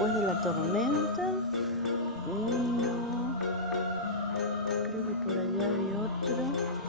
después de la tormenta. Uno. Creo que por allá hay otro.